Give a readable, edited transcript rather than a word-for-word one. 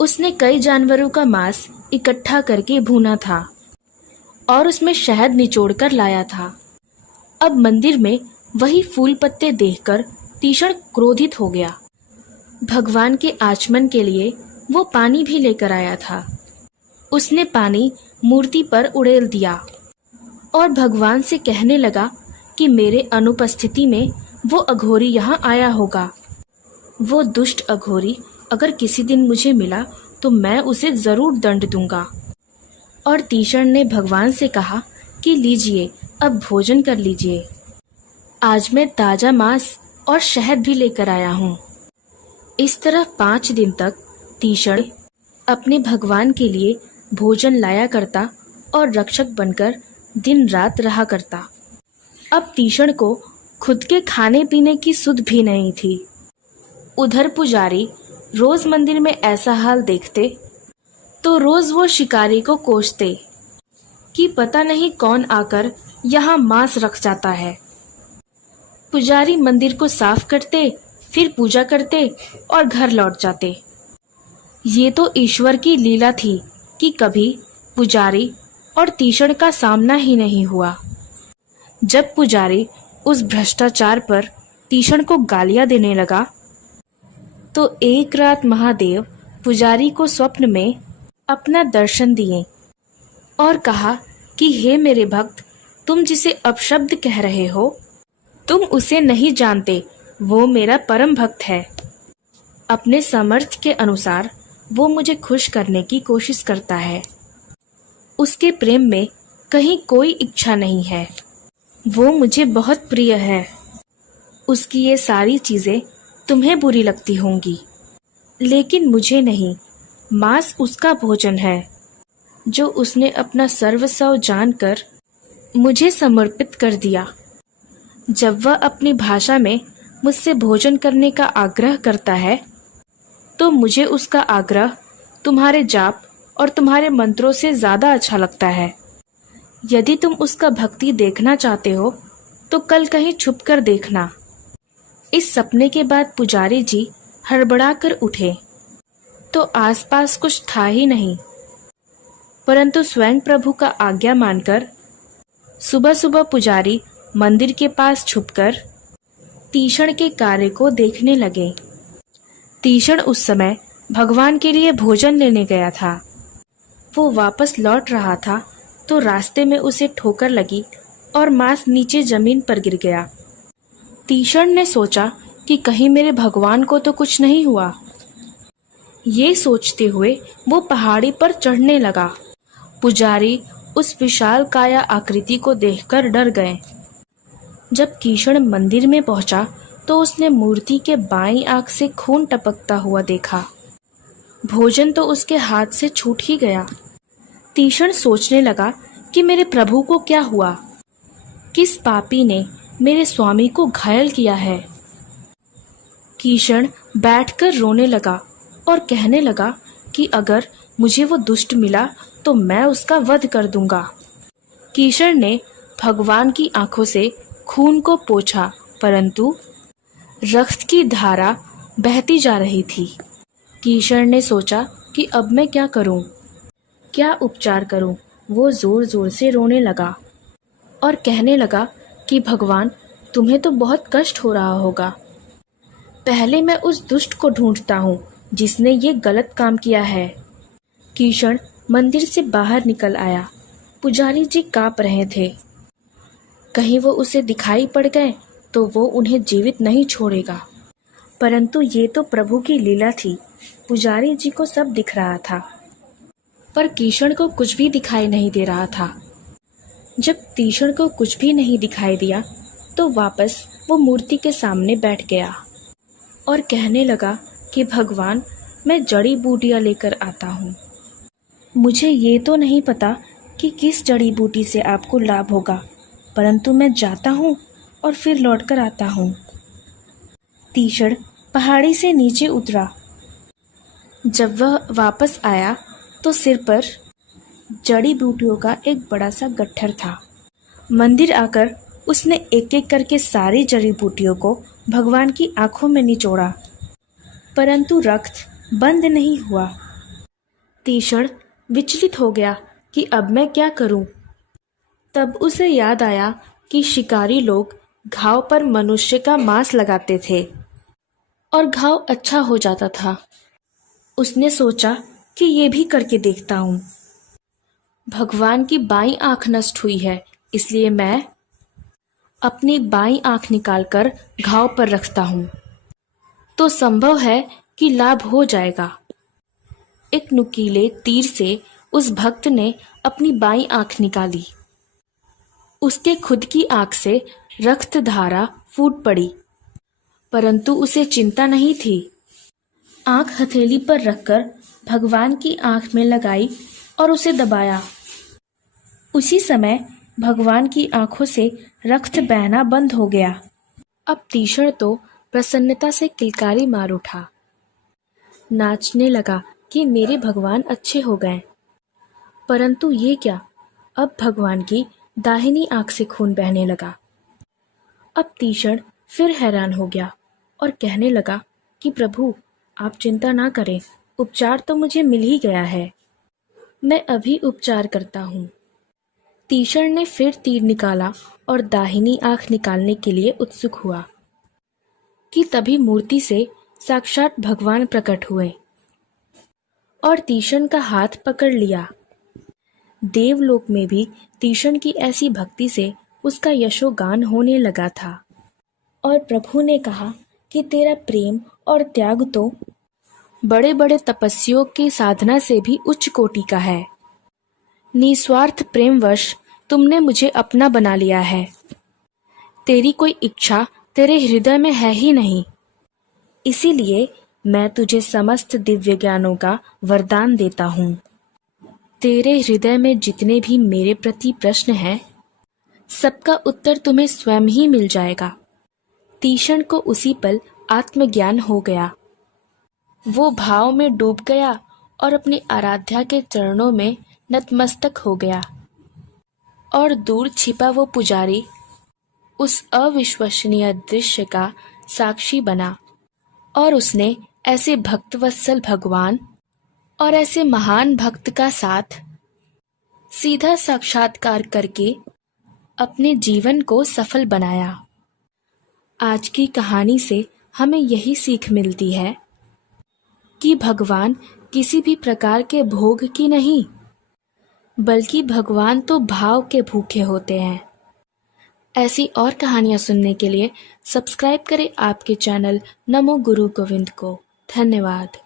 उसने कई जानवरों का मांस इकट्ठा करके भूना था और उसमें शहद निचोड़कर लाया था। अब मंदिर में वही फूल पत्ते देखकर तीक्ष्ण क्रोधित हो गया। भगवान के आचमन के लिए वो पानी भी लेकर आया था। उसने पानी मूर्ति पर उड़ेल दिया और भगवान से कहने लगा कि मेरे अनुपस्थिति में वो अघोरी यहाँ आया होगा। वो दुष्ट अघोरी अगर किसी दिन मुझे मिला तो मैं उसे जरूर दंड दूंगा। और तीक्ष्ण ने भगवान से कहा कि लीजिए, अब भोजन कर लीजिए। आज मैं ताजा मांस और शहद भी लेकर आया हूँ। इस तरह 5 दिन तक तीक्ष्ण अपने भगवान के लिए भोजन लाया करता और रक्षक बनकर दिन रात रहा करता। अब तीक्ष्ण को खुद के खाने पीने की सुध भी नहीं थी। उधर पुजारी रोज मंदिर में ऐसा हाल देखते तो रोज वो शिकारी को कोसते कि पता नहीं कौन आकर यहाँ मांस रख जाता है। पुजारी मंदिर को साफ करते, फिर पूजा करते और घर लौट जाते। ये तो ईश्वर की लीला थी कि कभी पुजारी और तीक्ष्ण का सामना ही नहीं हुआ। जब पुजारी उस भ्रष्टाचार पर तीक्ष्ण को गालियां देने लगा तो एक रात महादेव पुजारी को स्वप्न में अपना दर्शन दिए और कहा कि हे मेरे भक्त, तुम जिसे अपशब्द कह रहे हो, तुम उसे नहीं जानते। वो मेरा परम भक्त है। अपने सामर्थ्य के अनुसार वो मुझे खुश करने की कोशिश करता है। उसके प्रेम में कहीं कोई इच्छा नहीं है। वो मुझे बहुत प्रिय है। उसकी ये सारी चीजें तुम्हें बुरी लगती होंगी, लेकिन मुझे नहीं। मांस उसका भोजन है जो उसने अपना सर्वस्व जानकर मुझे समर्पित कर दिया। जब वह अपनी भाषा में मुझसे भोजन करने का आग्रह करता है तो मुझे उसका आग्रह तुम्हारे जाप और तुम्हारे मंत्रों से ज्यादा अच्छा लगता है। यदि तुम उसका भक्ति देखना चाहते हो तो कल कहीं छुप कर देखना। इस सपने के बाद पुजारी जी हड़बड़ा कर उठे तो आसपास कुछ था ही नहीं, परंतु स्वयं प्रभु का आज्ञा मानकर सुबह सुबह पुजारी मंदिर के पास छुपकर तीक्ष्ण के कार्य को देखने लगे। तीक्ष्ण उस समय भगवान के लिए भोजन लेने गया था। वो वापस लौट रहा था तो रास्ते में उसे ठोकर लगी और मांस नीचे जमीन पर गिर गया। तीक्ष्ण ने सोचा कि कहीं मेरे भगवान को तो कुछ नहीं हुआ। ये सोचते हुए वो पहाड़ी पर चढ़ने लगा। पुजारी उस विशाल काया आकृति को देखकर डर गए। जब तीक्ष्ण मंदिर में पहुंचा तो उसने मूर्ति के बाईं आंख से खून टपकता हुआ देखा। भोजन तो उसके हाथ से छूट ही गया। तीक्ष्ण सोचने लगा कि मेरे प्रभु को क्या हुआ, किस पापी ने मेरे स्वामी को घायल किया है। तीक्ष्ण बैठकर रोने लगा और कहने लगा कि अगर मुझे वो दुष्ट मिला तो मैं उसका वध कर दूंगा। तीक्ष्ण ने भगवान की आंखों से खून को पोंछा, परंतु रक्त की धारा बहती जा रही थी। तीक्ष्ण ने सोचा कि अब मैं क्या करूं, क्या उपचार करूं। वो जोर जोर से रोने लगा और कहने लगा कि भगवान, तुम्हें तो बहुत कष्ट हो रहा होगा। पहले मैं उस दुष्ट को ढूंढता हूँ जिसने ये गलत काम किया है। तीक्ष्ण मंदिर से बाहर निकल आया। पुजारी जी कांप रहे थे। कहीं वो उसे दिखाई पड़ गए तो वो उन्हें जीवित नहीं छोड़ेगा। परंतु ये तो प्रभु की लीला थी। पुजारी जी को सब दिख रहा था, पर तीक्ष्ण को कुछ भी दिखाई नहीं दे रहा था। जब तीक्ष्ण को कुछ भी नहीं दिखाई दिया तो वापस वो मूर्ति के सामने बैठ गया और कहने लगा कि भगवान, मैं जड़ी बूटियां लेकर आता हूँ। मुझे ये तो नहीं पता कि किस जड़ी बूटी से आपको लाभ होगा, परंतु मैं जाता हूँ और फिर लौटकर आता हूँ। तीक्ष्ण पहाड़ी से नीचे उतरा। जब वह वापस आया तो सिर पर जड़ी बूटियों का एक बड़ा सा गट्ठर था। मंदिर आकर उसने एक एक करके सारी जड़ी बूटियों को भगवान की आंखों में निचोड़ा, परंतु रक्त बंद नहीं हुआ। तीक्ष्ण विचलित हो गया कि अब मैं क्या करूं। तब उसे याद आया कि शिकारी लोग घाव पर मनुष्य का मांस लगाते थे और घाव अच्छा हो जाता था। उसने सोचा कि ये भी करके देखता हूं। भगवान की बाईं आंख नष्ट हुई है, इसलिए मैं अपनी बाईं आंख निकालकर घाव पर रखता हूं, तो संभव है कि लाभ हो जाएगा। एक नुकीले तीर से उस भक्त ने अपनी बाईं आंख निकाली। उसके खुद की आंख से रक्त धारा फूट पड़ी, परंतु उसे चिंता नहीं थी। आंख हथेली पर रखकर भगवान की आंख में लगाई और उसे दबाया। उसी समय भगवान की आंखों से रक्त बहना बंद हो गया। अब तीक्ष्ण तो प्रसन्नता से किलकारी मार उठा, नाचने लगा कि मेरे भगवान अच्छे हो गए। परंतु ये क्या, अब भगवान की दाहिनी आंख से खून बहने लगा। अब तीक्ष्ण फिर हैरान हो गया और कहने लगा कि प्रभु, आप चिंता ना करें, उपचार तो मुझे मिल ही गया है, मैं अभी उपचार करता हूँ। तीक्ष्ण ने फिर तीर निकाला और दाहिनी आंख निकालने के लिए उत्सुक हुआ कि तभी मूर्ति से साक्षात भगवान प्रकट हुए और तीक्ष्ण का हाथ पकड़ लिया। देवलोक में भी तीक्ष्ण की ऐसी भक्ति से उसका यशोगान होने लगा था और प्रभु ने कहा कि तेरा प्रेम और त्याग तो बड़े बड़े तपस्वियों की साधना से भी उच्च कोटि का है। निस्वार्थ प्रेमवश तुमने मुझे अपना बना लिया है। तेरी कोई इच्छा तेरे हृदय में है ही नहीं, इसीलिए मैं तुझे समस्त दिव्य ज्ञानों का वरदान देता हूँ। तेरे हृदय में जितने भी मेरे प्रति प्रश्न हैं, सबका उत्तर तुम्हें स्वयं ही मिल जाएगा। तीक्ष्ण को उसी पल आत्मज्ञान हो गया। वो भाव में डूब गया और अपनी आराध्या के चरणों में नतमस्तक हो गया। और दूर छिपा वो पुजारी उस अविश्वसनीय दृश्य का साक्षी बना और उसने ऐसे भक्तवत्सल भगवान और ऐसे महान भक्त का साथ सीधा साक्षात्कार करके अपने जीवन को सफल बनाया। आज की कहानी से हमें यही सीख मिलती है कि भगवान किसी भी प्रकार के भोग की नहीं, बल्कि भगवान तो भाव के भूखे होते हैं। ऐसी और कहानियाँ सुनने के लिए सब्सक्राइब करें आपके चैनल नमो गुरु गोविंद को। धन्यवाद।